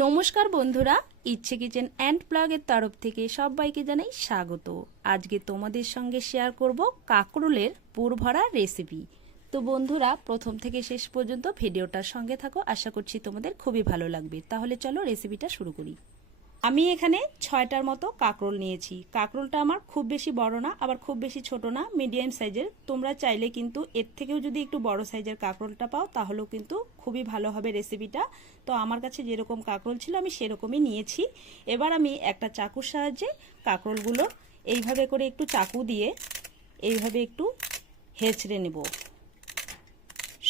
নমস্কার বন্ধুরা, ইচ্ছে কিচেন অ্যান্ড প্লাগের তরফ থেকে সবাইকে জানাই স্বাগত। আজকে তোমাদের সঙ্গে শেয়ার করব কাকরোলের পুরভরা রেসিপি তো বন্ধুরা, প্রথম থেকে শেষ পর্যন্ত ভিডিওটার সঙ্গে থাকো, আশা করছি তোমাদের খুবই ভালো লাগবে। তাহলে চলো রেসিপিটা শুরু করি। আমি এখানে ছয়টার মতো কাকরোল নিয়েছি। কাকরোলটা আমার খুব বেশি বড় না, আবার খুব বেশি ছোট না মিডিয়াম সাইজের তোমরা চাইলে কিন্তু এর থেকেও যদি একটু বড় সাইজের কাকরোলটা পাও, তাহলেও কিন্তু খুবই ভালো হবে রেসিপিটা তো আমার কাছে যেরকম কাকরোল ছিল, আমি সেরকমই নিয়েছি। এবার আমি একটা চাকুর সাহায্যে কাকরোলগুলো এইভাবে করে একটু চাকু দিয়ে এইভাবে একটু হেঁচড়ে নেব।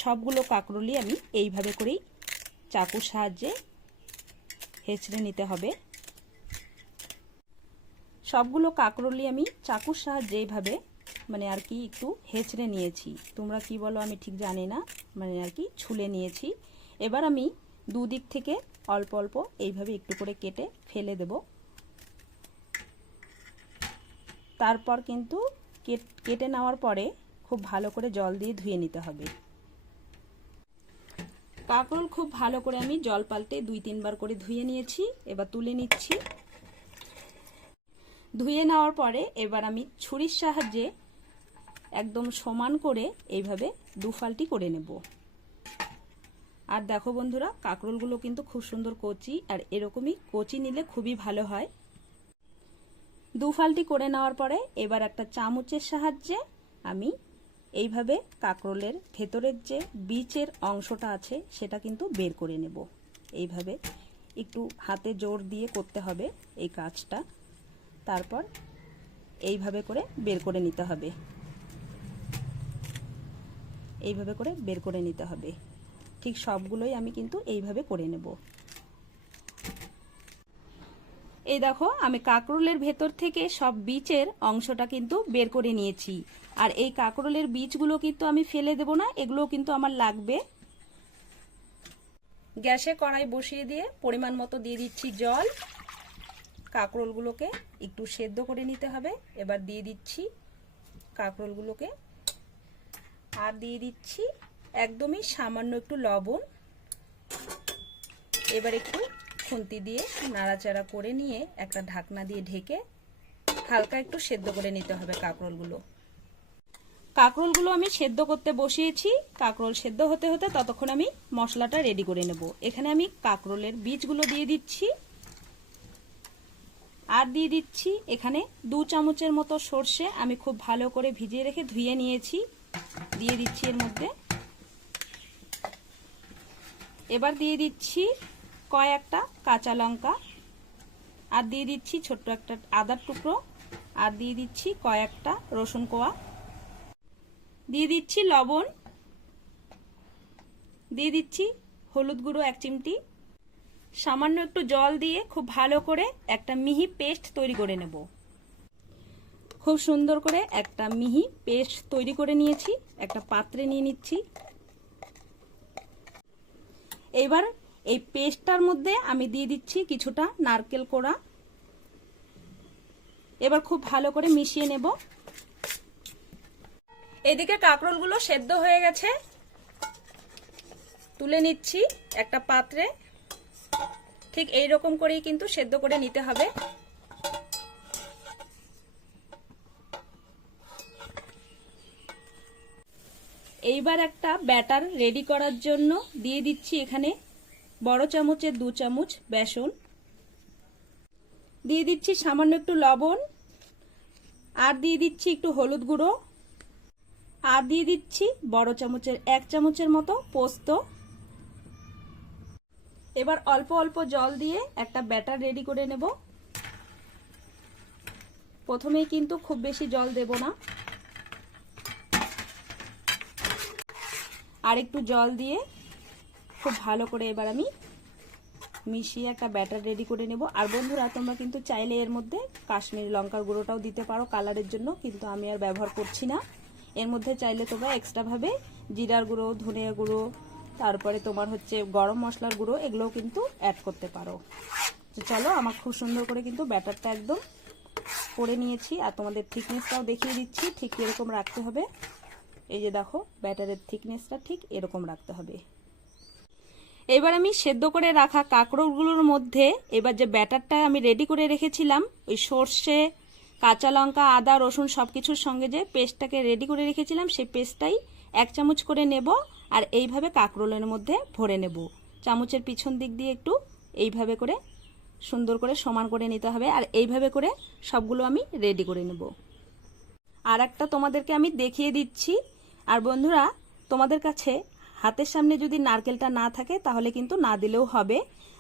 সবগুলো কাকরোলই আমি এইভাবে করেই চাকুর সাহায্যে হেঁচড়ে নিতে হবে। সবগুলো কাকরলি আমি চাকুর সাহায্যে এইভাবে মানে আর কি একটু হেঁচড়ে নিয়েছি। তোমরা কি বলো, আমি ঠিক জানি না মানে আর কি ছুলে নিয়েছি। এবার আমি দুদিক থেকে অল্প অল্প এইভাবে একটু করে কেটে ফেলে দেব। তারপর কিন্তু কেটে নেওয়ার পরে খুব ভালো করে জল দিয়ে ধুয়ে নিতে হবে। কাকরোল খুব ভালো করে আমি জল পাল্টে দুই তিনবার করে ধুয়ে নিয়েছি, এবার তুলে নিচ্ছি। ধুয়ে নেওয়ার পরে এবার আমি ছুরির সাহায্যে একদম সমান করে এইভাবে দু ফালটি করে নেব। আর দেখো বন্ধুরা, কাঁকরোলগুলো কিন্তু খুব সুন্দর কচি, আর এরকমই কচি নিলে খুবই ভালো হয়। দু ফালটি করে নেওয়ার পরে এবার একটা চামচের সাহায্যে আমি এইভাবে কাঁকরোলের ভেতরের যে বীচের অংশটা আছে, সেটা কিন্তু বের করে নেব। এইভাবে একটু হাতে জোর দিয়ে করতে হবে এই কাজটা। তারপর এইভাবে করে বের করে নিতে হবে। এইভাবে করে বের করে নিতে হবে। ঠিক সবগুলোই আমি কিন্তু এইভাবে করে নেব। এই দেখো, আমি কাকরোলের ভেতর থেকে সব বীজের অংশটা কিন্তু বের করে নিয়েছি। আর এই কাকরোলের বীজগুলো কিন্তু আমি ফেলে দেব না এগুলো কিন্তু আমার লাগবে। গ্যাসে কড়াই বসিয়ে দিয়ে পরিমাণ মতো দিয়ে দিচ্ছি জল। কাঁকরোলগুলোকে একটু সেদ্ধ করে নিতে হবে। এবার দিয়ে দিচ্ছি কাঁকরোলগুলোকে। আর দিয়ে দিচ্ছি একদমই সামান্য একটু লবণ। এবার একটু খুন্তি দিয়ে নাড়াচাড়া করে নিয়ে একটা ঢাকনা দিয়ে ঢেকে হালকা একটু সেদ্ধ করে নিতে হবে কাঁকরোলগুলো। কাঁকরোলগুলো আমি সেদ্ধ করতে বসিয়েছি। কাঁকরোল সেদ্ধ হতে হতে ততক্ষণ আমি মশলাটা রেডি করে নেব। এখানে আমি কাঁকরোলের বীজগুলো দিয়ে দিচ্ছি। আর দিয়ে দিচ্ছি এখানে দু চামচের মতো সর্ষে। আমি খুব ভালো করে ভিজিয়ে রেখে ধুয়ে নিয়েছি। দিয়ে দিচ্ছি এর মধ্যে। এবার দিয়ে দিচ্ছি কয়েকটা কাঁচা লঙ্কা। আর দিয়ে দিচ্ছি ছোট্ট একটা আদার টুকরো। আর দিয়ে দিচ্ছি কয়েকটা রসুন কোয়া। দিয়ে দিচ্ছি লবণ। দিয়ে দিচ্ছি হলুদ গুঁড়ো এক চিমটি। সামান্য একটু জল দিয়ে খুব ভালো করে একটা মিহি পেস্ট তৈরি করে নেব। খুব সুন্দর করে একটা মিহি পেস্ট তৈরি করে নিয়েছি, একটা পাত্রে নিয়ে নিচ্ছি। এবার এই পেস্টটার মধ্যে আমি দিয়ে দিচ্ছি কিছুটা নারকেল কোড়া। এবার খুব ভালো করে মিশিয়ে নেব। এদিকে কাঁকরোলগুলো সেদ্ধ হয়ে গেছে। তুলে নিচ্ছি একটা পাত্রে। ঠিক এই রকম করেই কিন্তু সেদ্ধ করে নিতে হবে। এইবার একটা ব্যাটার রেডি করার জন্য দিয়ে দিচ্ছি এখানে বড় চামচের দু চামচ বেসন। দিয়ে দিচ্ছি সামান্য একটু লবণ আর দিয়ে দিচ্ছি একটু হলুদ গুঁড়ো। আর দিয়ে দিচ্ছি বড় চামচের এক চামচের মতো পোস্ত। এবার অল্প অল্প জল দিয়ে একটা ব্যাটার রেডি করে নেব। প্রথমেই কিন্তু খুব বেশি জল দেব না। আর একটু জল দিয়ে খুব ভালো করে এবার আমি মিশিয়ে একটা ব্যাটার রেডি করে নেব। আর বন্ধুরা, তোমরা কিন্তু চাইলে এর মধ্যে কাশ্মীরি লঙ্কার গুঁড়োটাও দিতে পারো কালারের জন্য, কিন্তু আমি আর ব্যবহার করছি না। এর মধ্যে চাইলে তোমরা এক্সট্রাভাবে জিরার গুঁড়ো, ধনিয়া গুঁড়ো তারপরে তোমার হচ্ছে গরম মশলার গুঁড়ো, এগুলোও কিন্তু অ্যাড করতে পারো। তো চলো, আমার খুব সুন্দর করে কিন্তু ব্যাটারটা একদম করে নিয়েছি, আর তোমাদের থিকনেসটাও দেখিয়ে দিচ্ছি, ঠিক এরকম রাখতে হবে। এই যে দেখো, ব্যাটারের থিকনেসটা ঠিক এরকম রাখতে হবে। এবার আমি সেদ্ধ করে রাখা কাঁকড়গুলোর মধ্যে, এবার যে ব্যাটারটা আমি রেডি করে রেখেছিলাম, ওই সর্ষে, কাঁচা লঙ্কা, আদা, রসুন সব কিছুর সঙ্গে যে পেস্টটাকে রেডি করে রেখেছিলাম, সেই পেস্টটাই এক চামচ করে নেব। আর এইভাবে কাঁকরোলের মধ্যে ভরে নেব। চামচের পিছন দিক দিয়ে একটু এইভাবে করে সুন্দর করে সমান করে নিতে হবে আর এইভাবে করে সবগুলো আমি রেডি করে নেব। আর একটা তোমাদেরকে আমি দেখিয়ে দিচ্ছি। আর বন্ধুরা, তোমাদের কাছে হাতের সামনে যদি নারকেলটা না থাকে তাহলে কিন্তু না দিলেও হবে।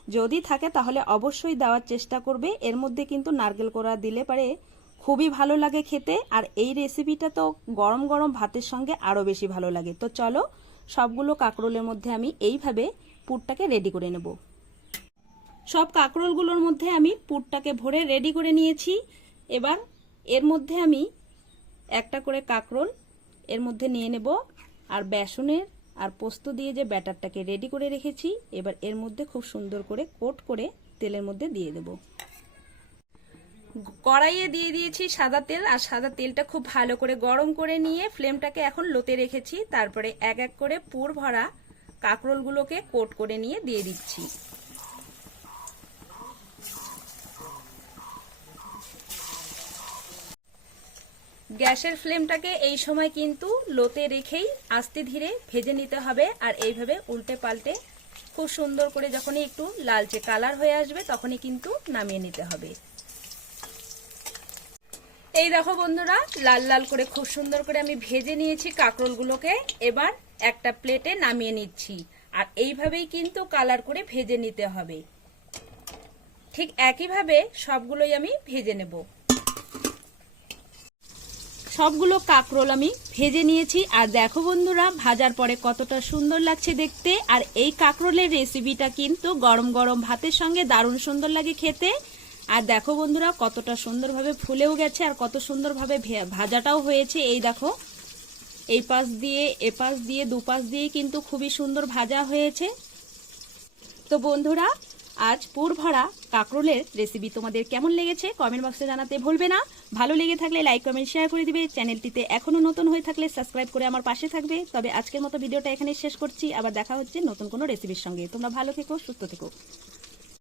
যদি থাকে তাহলে অবশ্যই দেওয়ার চেষ্টা করবে। এর মধ্যে কিন্তু নারকেল কোড়া দিলে পারে খুবই ভালো লাগে খেতে। আর এই রেসিপিটা তো গরম গরম ভাতের সঙ্গে আরও বেশি ভালো লাগে। তো চলো সবগুলো কাঁকরোলের মধ্যে আমি এইভাবে পুরটাকে রেডি করে নেব। সব কাঁকরোলগুলোর মধ্যে আমি পুরটাকে ভরে রেডি করে নিয়েছি। এবার এর মধ্যে আমি একটা করে কাঁকরোল এর মধ্যে নিয়ে নেব আর বেসনের আর পোস্ত দিয়ে যে ব্যাটারটাকে রেডি করে রেখেছি, এবার এর মধ্যে খুব সুন্দর করে কোট করে তেলের মধ্যে দিয়ে দেব। কড়াইয়ে দিয়ে দিয়েছি সাদা তেল, আর সাদা তেলটা খুব ভালো করে গরম করে নিয়ে ফ্লেমটাকে এখন লোতে রেখেছি। তারপরে এক এক করে পুর ভরা কাঁকরোলগুলোকে কোট করে নিয়ে দিয়ে দিচ্ছি। গ্যাসের ফ্লেমটাকে এই সময় কিন্তু লোতে রেখেই আস্তে ধীরে ভেজে নিতে হবে, আর এইভাবে উল্টে পাল্টে খুব সুন্দর করে যখনই একটু লালচে কালার হয়ে আসবে তখনই কিন্তু নামিয়ে নিতে হবে। এই দেখো বন্ধুরা, লাল লাল করে খুব সুন্দর করে আমি ভেজে নিয়েছি কাঁকরোলগুলোকে। এবার একটা প্লেটে নামিয়ে নিচ্ছি। আর এইভাবেই কিন্তু কালার করে ভেজে নিতে হবে। ঠিক একইভাবে সবগুলোই আমি ভেজে নেব। সবগুলো কাকরোল আমি ভেজে নিয়েছি। আর দেখো বন্ধুরা, ভাজার পরে কতটা সুন্দর লাগছে দেখতে। আর এই কাকরোলের রেসিপিটা কিন্তু গরম গরম ভাতের সঙ্গে দারুণ সুন্দর লাগে খেতে। আর দেখো বন্ধুরা, কতটা সুন্দরভাবে ফুলেও গেছে আর কত সুন্দরভাবে ভাজাটাও হয়েছে। এই দেখো, এই পাশ দিয়ে, এ পাশ দিয়ে দুপাশ দিয়ে কিন্তু খুবই সুন্দর ভাজা হয়েছে। তো বন্ধুরা, আজ পুর ভরা কাঁকরোলের রেসিপি তোমাদের কেমন লেগেছে কমেন্ট বক্সে জানাতে ভুলবে না। ভালো লেগে থাকলে লাইক, কমেন্ট, শেয়ার করে দিবে। চ্যানেলটিতে এখনও নতুন হয়ে থাকলে সাবস্ক্রাইব করে আমার পাশে থাকবে। তবে আজকের মতো ভিডিওটা এখানে শেষ করছি। আবার দেখা হচ্ছে নতুন কোনো রেসিপির সঙ্গে। তোমরা ভালো থেকো, সুস্থ থেকো।